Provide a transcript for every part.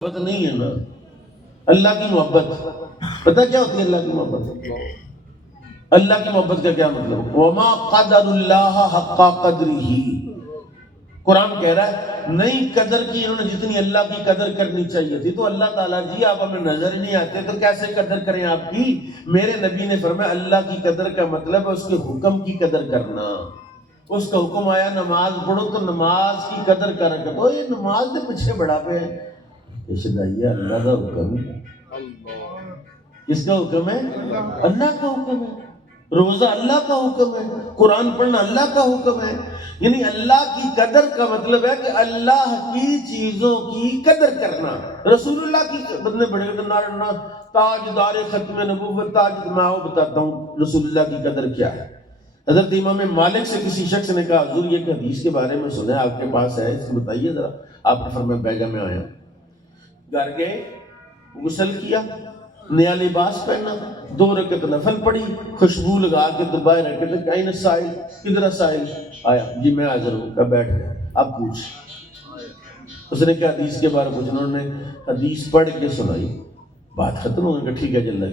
محبت نہیں ہے نا، اللہ کی محبت پتہ کیا ہوتی ہے؟ اللہ کی محبت، اللہ کی محبت کا کیا مطلب؟ وما قدر اللہ حق قدرہ، قرآن کہہ رہا ہے نہیں قدر کی انہوں نے جتنی اللہ کی قدر کرنی چاہیے تھی۔ تو اللہ تعالیٰ جی آپ ہمیں نظر ہی نہیں آتے تو کیسے قدر کریں آپ کی؟ میرے نبی نے فرمایا اللہ کی قدر کا مطلب ہے اس کے حکم کی قدر کرنا۔ اس کا حکم آیا نماز پڑھو تو نماز کی قدر کر کے تو یہ نماز کے پیچھے بڑھا پہ ہے، اللہ کا حکم ہے۔ کس کا حکم ہے؟ اللہ کا حکم ہے۔ روزہ اللہ کا حکم ہے، قرآن پڑھنا اللہ کا حکم ہے۔ یعنی اللہ کی قدر کا مطلب ہے کہ اللہ کی چیزوں کی قدر کرنا۔ رسول اللہ کی بدلے بڑے تاجدار ختم نبوت تاج، میں بتاتا ہوں رسول اللہ کی قدر کیا ہے۔ حضرت امام مالک سے کسی شخص نے کہا حضور یہ حدیث کے بارے میں سنا ہے آپ کے پاس ہے، اس بتائیے ذرا۔ آپ نے فرمایا بیگا میں آیا، گھر گئے، غسل کیا، نیا لباس پہنا، 2 رکعت نفل پڑھی، خوشبو لگا کے تو باہر رکھے تھے، کہیں نہ سائل، کدھر سائل آیا؟ جی میں حاضر ہوں، کہ بیٹھ گیا، اب پوچھ۔ اس نے کہا حدیث کے بارے میں، انہوں نے حدیث پڑھ کے سنائی، بات ختم ہو گئی کہ ٹھیک ہے جی اللہ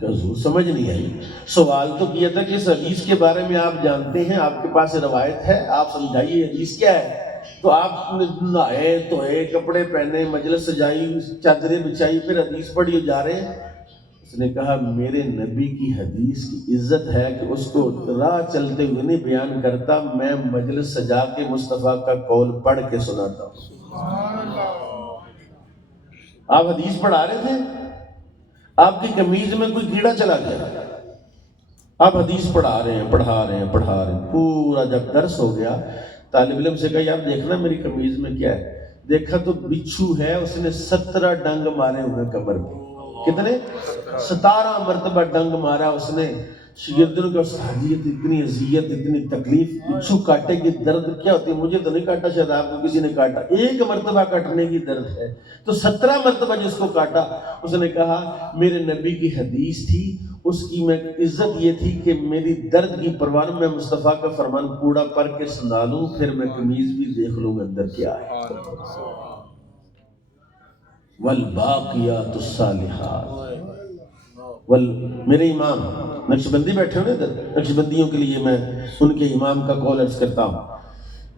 کہ حضور سمجھ نہیں آئی۔ سوال تو کیا تھا کہ اس حدیث کے بارے میں آپ جانتے ہیں، آپ کے پاس روایت ہے، آپ سمجھائیے حدیث کیا ہے۔ تو آپ نے نہائے دھوئے، کپڑے پہنے، مجلس سجائی، چادریں بچائی، پھر حدیث پڑھی جا رہے ہیں۔ اس نے کہا میرے نبی کی حدیث کی عزت ہے کہ اس کو راہ چلتے ہوئے نہیں بیان کرتا، میں مجلس سجا کے مصطفیٰ کا قول پڑھ کے سناتا ہوں۔ آپ حدیث پڑھا رہے تھے، آپ کی قمیض میں کوئی کیڑا چلا گیا، آپ حدیث پڑھا رہے ہیں، پورا جب درس ہو گیا طالب علم سے کہا یار دیکھنا میری قمیض میں کیا ہے، دیکھا تو بچھو ہے، اس نے 17 ڈنگ مارے ہوئے کمر پہ۔ کتنے؟ 17 مرتبہ ڈنگ مارا اس نے۔ شاگردوں کا استاد جی اتنی اذیت، اتنی تکلیف، بچھو کاٹے کی درد کیا ہوتی ہے؟ مجھے تو نہیں کاٹا، شاید آپ کو کسی نے کاٹا، 1 مرتبہ کاٹنے کی درد ہے، تو 17 مرتبہ جس کو کاٹا۔ اس نے کہا میرے نبی کی حدیث تھی، اس کی میں عزت یہ تھی کہ میری درد کی پرواہ میں مصطفیٰ کا فرمان کوڑا پڑھ کے سنا لوں، پھر میں قمیض بھی دیکھ لوں گا اندر کیا ہے۔ والباقیات الصالحات میرے امام نقشبندی بیٹھے ہوئے ادھر، نقشبندیوں کے لیے میں ان کے امام کا قول عرض کرتا ہوں۔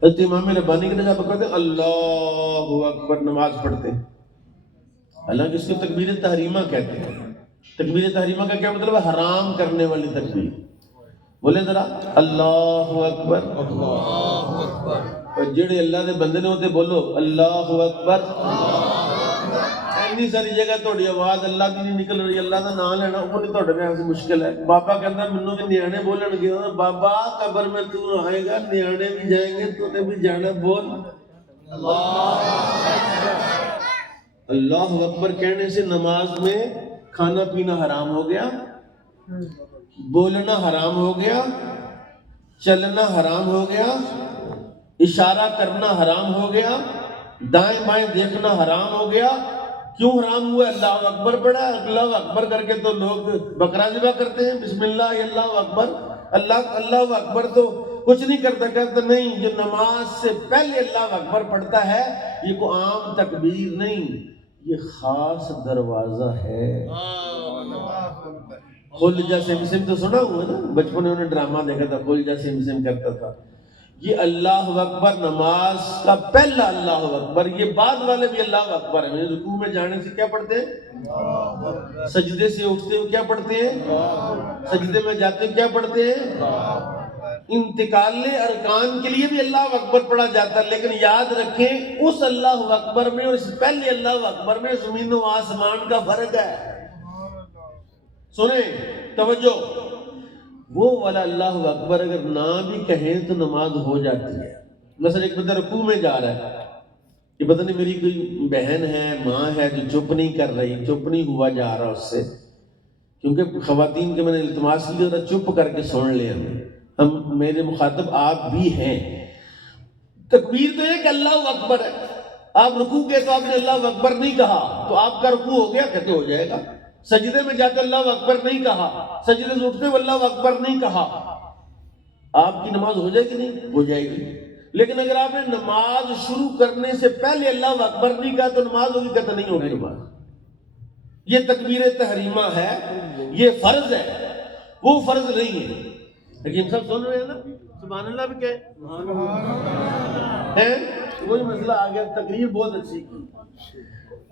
حضرت امام ربانی کے جب کرتے اللہ اکبر نماز پڑھتے ہیں، حالانکہ اس کو تکبیر تحریمہ کہتے ہیں۔ تکبیر تحریمہ کا کیا مطلب ہے؟ حرام کرنے والی تکبیر۔ بولے ذرا اللہ اکبر۔ اور جڑے اللہ دے بندے نے ہوتے بولو اللہ اکبر۔ اتنی ساری جگہ تھوڑی آواز اللہ کی نہیں نکل رہی، اللہ کا نام لینا وہ نہیں تھوڑے میں مشکل ہے۔ بابا کہتا مینوں بھی نیانے بولن گے، بابا قبر میں تو آئے گا، نیانے بھی جائیں گے، تو نے بھی جانا، بول اللہ اکبر کہنے سے نماز میں کھانا پینا حرام ہو گیا، بولنا حرام ہو گیا، چلنا حرام ہو گیا، اشارہ کرنا حرام ہو گیا، دائیں بائیں دیکھنا حرام ہو گیا۔ کیوں حرام ہوا؟ اللہ اکبر پڑھا، اللہ اکبر کر کے تو لوگ بکرا ذبح کرتے ہیں، بسم اللہ اللہ اکبر، اللہ اکبر تو کچھ نہیں کرتا، کہتا نہیں جو نماز سے پہلے اللہ اکبر پڑھتا ہے یہ کوئی عام تکبیر نہیں، یہ خاص دروازہ ہے۔ خلجہ سمسم تو سنا ہوا نا، بچپن میں انہوں نے ڈرامہ دیکھا تھا، خلجہ سمسم کرتا تھا۔ یہ اللہ اکبر نماز کا پہلا اللہ اکبر، یہ بعد والے بھی اللہ اکبر ہیں۔ رکوع میں جانے سے کیا پڑھتے ہیں؟ سجدے سے اٹھتے ہوئے کیا پڑھتے ہیں؟ سجدے میں جاتے ہوئے کیا پڑھتے ہیں؟ انتقال ارکان کے لیے بھی اللہ اکبر پڑھا جاتا ہے، لیکن یاد رکھیں اس اللہ اکبر میں اور اس پہلے اللہ اکبر میں زمین و آسمان کا فرق ہے۔ سنیں توجہ، وہ والا اللہ اکبر اگر نہ بھی کہیں تو نماز ہو جاتی ہے۔ مثلا ایک بندہ رکوع میں جا رہا ہے، کہ پتہ نہیں میری کوئی بہن ہے، ماں ہے جو چپ نہیں کر رہی، چپ نہیں ہوا جا رہا اس سے، کیونکہ خواتین کے میں نے التماس کی ذرا چپ کر کے سن لیں، ہم میرے مخاطب آپ بھی ہیں۔ تکبیر تو یہ کہ اللہ اکبر ہے، آپ رکوع کے تو آپ نے اللہ اکبر نہیں کہا تو آپ کا رکوع ہو گیا؟ کہتے ہو جائے گا۔ سجدے میں جاتے اللہ اکبر نہیں کہا، سجدے سے اٹھتے اللہ اکبر نہیں کہا، آپ کی نماز ہو جائے گی؟ نہیں ہو جائے گی۔ لیکن اگر آپ نے نماز شروع کرنے سے پہلے اللہ اکبر نہیں کہا تو نماز ہوگی کہتا نہیں ہوگی نماز. یہ تکبیر تحریمہ ہے، یہ فرض ہے، وہ فرض نہیں ہے. حکیم صاحب سن رہے ہیں نا؟ سبحان اللہ بھی کہیں ہیں. وہی مسئلہ آ گیا. تقریر بہت اچھی کی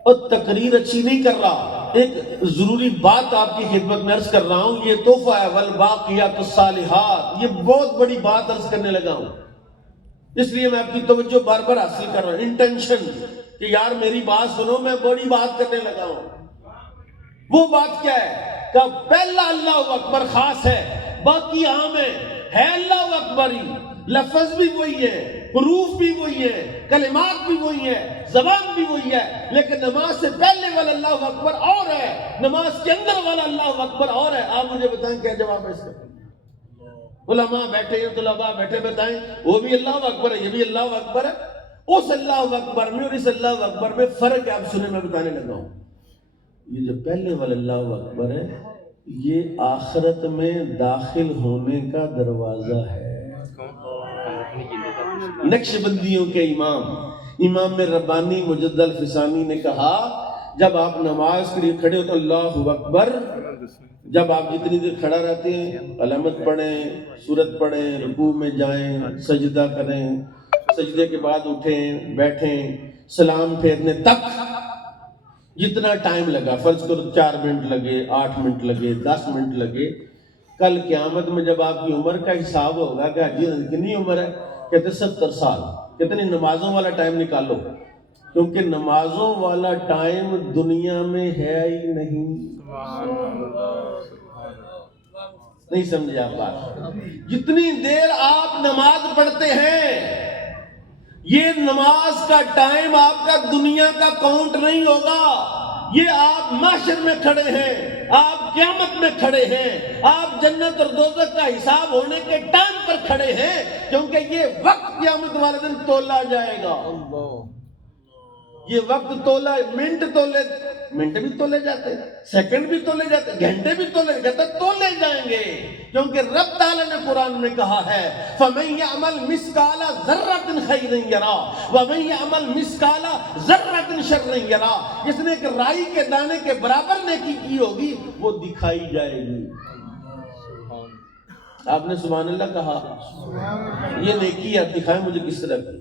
اور تقریر اچھی نہیں کر رہا. ایک ضروری بات آپ کی خدمت میں عرض کر رہا ہوں. یہ تحفہ ہے والباقیات الصالحات، یہ بہت بڑی بات عرض کرنے لگا ہوں. اس لیے میں آپ کی توجہ بار بار حاصل کر رہا ہوں. انٹینشن کہ یار میری بات سنو، میں بڑی بات کرنے لگا ہوں. وہ بات کیا ہے کہ پہلا اللہ اکبر خاص ہے، باقی عام ہے اللہ اکبر ہی. لفظ بھی وہی ہے، حروف بھی وہی ہے، کلمات بھی وہی ہے، زبان بھی وہی ہے، لیکن نماز سے پہلے والا اللہ اکبر اور ہے، نماز کے اندر والا اللہ اکبر اور ہے. آپ مجھے بتائیں کیا جواب ہے اس کا؟ علماء بیٹھے ہیں، طلباء بیٹھے بتائیں. وہ بھی اللہ اکبر ہے، یہ بھی اللہ اکبر ہے. اس اللہ اکبر میں اور اس اللہ اکبر میں فرق ہے. آپ سنیں، میں بتانے لگا ہوں. یہ جو پہلے والا اللہ اکبر ہے، یہ آخرت میں داخل ہونے کا دروازہ ہے. نقش بندیوں کے امام ربانی مجد الفسانی نے کہا جب آپ نماز کے لیے کھڑے ہو تو اللہ اکبر. جب آپ جتنی دیر کھڑا رہتے ہیں علامت پڑھیں، سورت پڑھیں، رکوع میں جائیں، سجدہ کریں، سجدے کے بعد اٹھیں، بیٹھیں، سلام پھیرنے تک جتنا ٹائم لگا، فرض کرو 4 منٹ لگے، 8 منٹ لگے، 10 منٹ لگے، کل قیامت میں جب آپ کی عمر کا حساب ہوگا کہ حاجی کتنی عمر ہے، کہتے 70 سال. کتنی نمازوں والا ٹائم نکالو، کیونکہ نمازوں والا ٹائم دنیا میں ہے ہی نہیں. نہیں سمجھے آپ بات؟ جتنی دیر آپ نماز پڑھتے ہیں یہ نماز کا ٹائم آپ کا دنیا کا کاؤنٹ نہیں ہوگا. یہ آپ محشر میں کھڑے ہیں، آپ قیامت میں کھڑے ہیں، آپ جنت اور دوزخ کا حساب ہونے کے ٹائم پر کھڑے ہیں، کیونکہ یہ وقت قیامت والے دن تولا جائے گا. یہ وقت تولا، منٹ بھی تولے جاتے ہیں، سیکنڈ بھی تولے جاتے ہیں، گھنٹے بھی تولے جائیں گے. کیونکہ رب تعالیٰ نے قرآن میں کہا ہے فَمَن يَعْمَلْ مِثْقَالَ ذَرَّةٍ خَيْرًا يَرَهُ وَمَن يَعْمَلْ مِثْقَالَ ذَرَّةٍ شَرًّا يَرَهُ. جس نے ایک رائی کے دانے کے برابر نیکی کی ہوگی وہ دکھائی جائے گی. آپ نے سبحان اللہ کہا، یہ نیکی آپ دکھائیں مجھے کس طرح کی.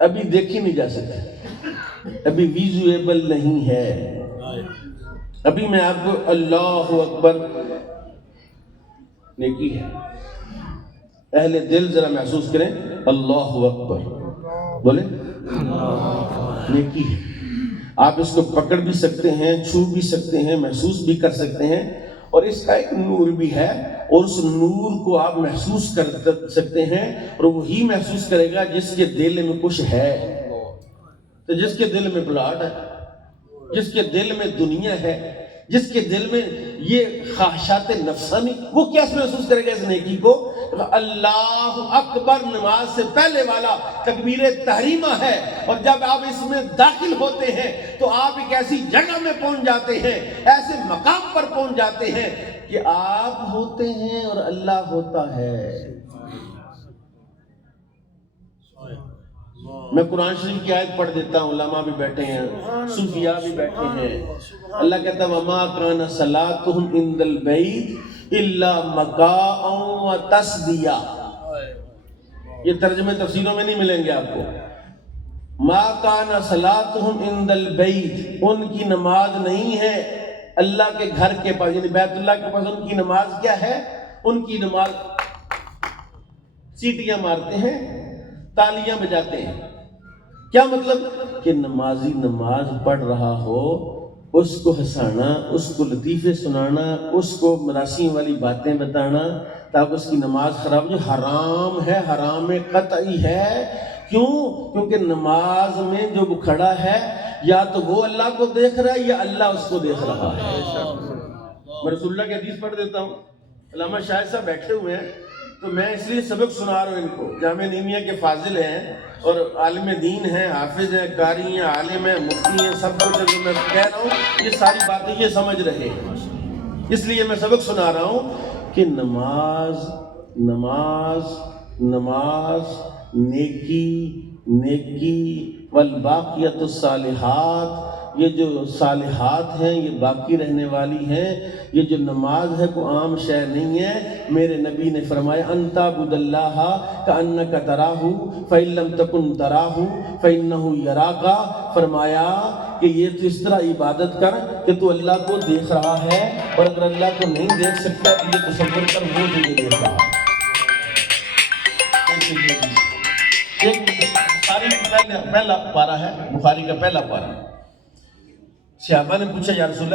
ابھی دیکھی نہیں جا سکتی، ابھی ویژویبل نہیں ہے. ابھی میں آپ کو اللہ اکبر نیکی ہے. اہل دل ذرا محسوس کریں، اللہ اکبر بولے نیکی ہے. آپ اس کو پکڑ بھی سکتے ہیں، چھو بھی سکتے ہیں، محسوس بھی کر سکتے ہیں، اور اس کا ایک نور بھی ہے، اور اس نور کو آپ محسوس کر سکتے ہیں، اور وہی محسوس کرے گا جس کے دل میں کچھ ہے. تو جس کے دل میں پلاٹ ہے، جس کے دل میں دنیا ہے، جس کے دل میں یہ خواہشات نفسانی، وہ کیسے محسوس کرے گا اس نیکی کو؟ اللہ اکبر نماز سے پہلے والا تکبیر تحریمہ ہے، اور جب آپ اس میں داخل ہوتے ہیں تو آپ ایک ایسی جگہ میں پہنچ جاتے ہیں، ایسے مقام پر پہنچ جاتے ہیں کہ آپ ہوتے ہیں اور اللہ ہوتا ہے. میں قرآن شریف کی آیت پڑھ دیتا ہوں، علماء بھی بیٹھے ہیں، صوفیاء بھی بیٹھے ہیں. اللہ کہتا ہے وَمَا كَانَ صَلَاتُهُمْ عِندَ الْبَيْتِ إِلَّا مَكَاءً وَتَصْدِيَةً. یہ ترجمے تفسیروں میں نہیں ملیں گے آپ کو. مَا كَانَ صَلَاتُهُمْ عِندَ الْبَيْتِ، ان کی نماز نہیں ہے اللہ کے گھر کے پاس، یعنی بیت اللہ کے پاس. ان کی نماز کیا ہے؟ ان کی نماز سیٹیاں مارتے ہیں، تالیاں بجاتے ہیں. کیا مطلب؟ کہ نمازی نماز پڑھ رہا ہو، اس کو ہنسانا، اس کو لطیفے سنانا، اس کو مراسیم والی باتیں بتانا تاکہ اس کی نماز خراب ہو. حرام ہے، حرام قطعی ہے. کیوں؟ کیونکہ نماز میں جو کھڑا ہے یا تو وہ اللہ کو دیکھ رہا ہے یا اللہ اس کو دیکھ رہا ہے. میں رسول اللہ کی حدیث پڑھ دیتا ہوں. علامہ شاہد صاحب بیٹھے ہوئے ہیں تو میں اس لیے سبق سنا رہا ہوں ان کو. جامعہ نعیمیہ کے فاضل ہیں اور عالم دین ہیں، حافظ ہیں، قاری ہیں، عالم ہیں، مفتی ہیں، سب کچھ جو میں کہہ رہا ہوں یہ ساری باتیں یہ سمجھ رہے ہیں. اس لیے میں سبق سنا رہا ہوں کہ نماز نماز نیکی والباقیات الصالحات، یہ جو صالحات ہیں یہ باقی رہنے والی ہیں. یہ جو نماز ہے کوئی عام شے نہیں ہے. میرے نبی نے فرمایا ان تعبد اللہ کأنک تراہ فإن لم تکن تراہ فإنہ یراک. فرمایا کہ یہ تو اس طرح عبادت کر کہ تو اللہ کو دیکھ رہا ہے، اور اگر اللہ کو نہیں دیکھ سکتا تو یہ تصور کر وہ تجھے دیکھ رہا ہے. ایک بخاری کا پہلا پارہ ہے، بخاری کا پہلا پارہ. صحابہ نے پوچھا یا رسول اللہ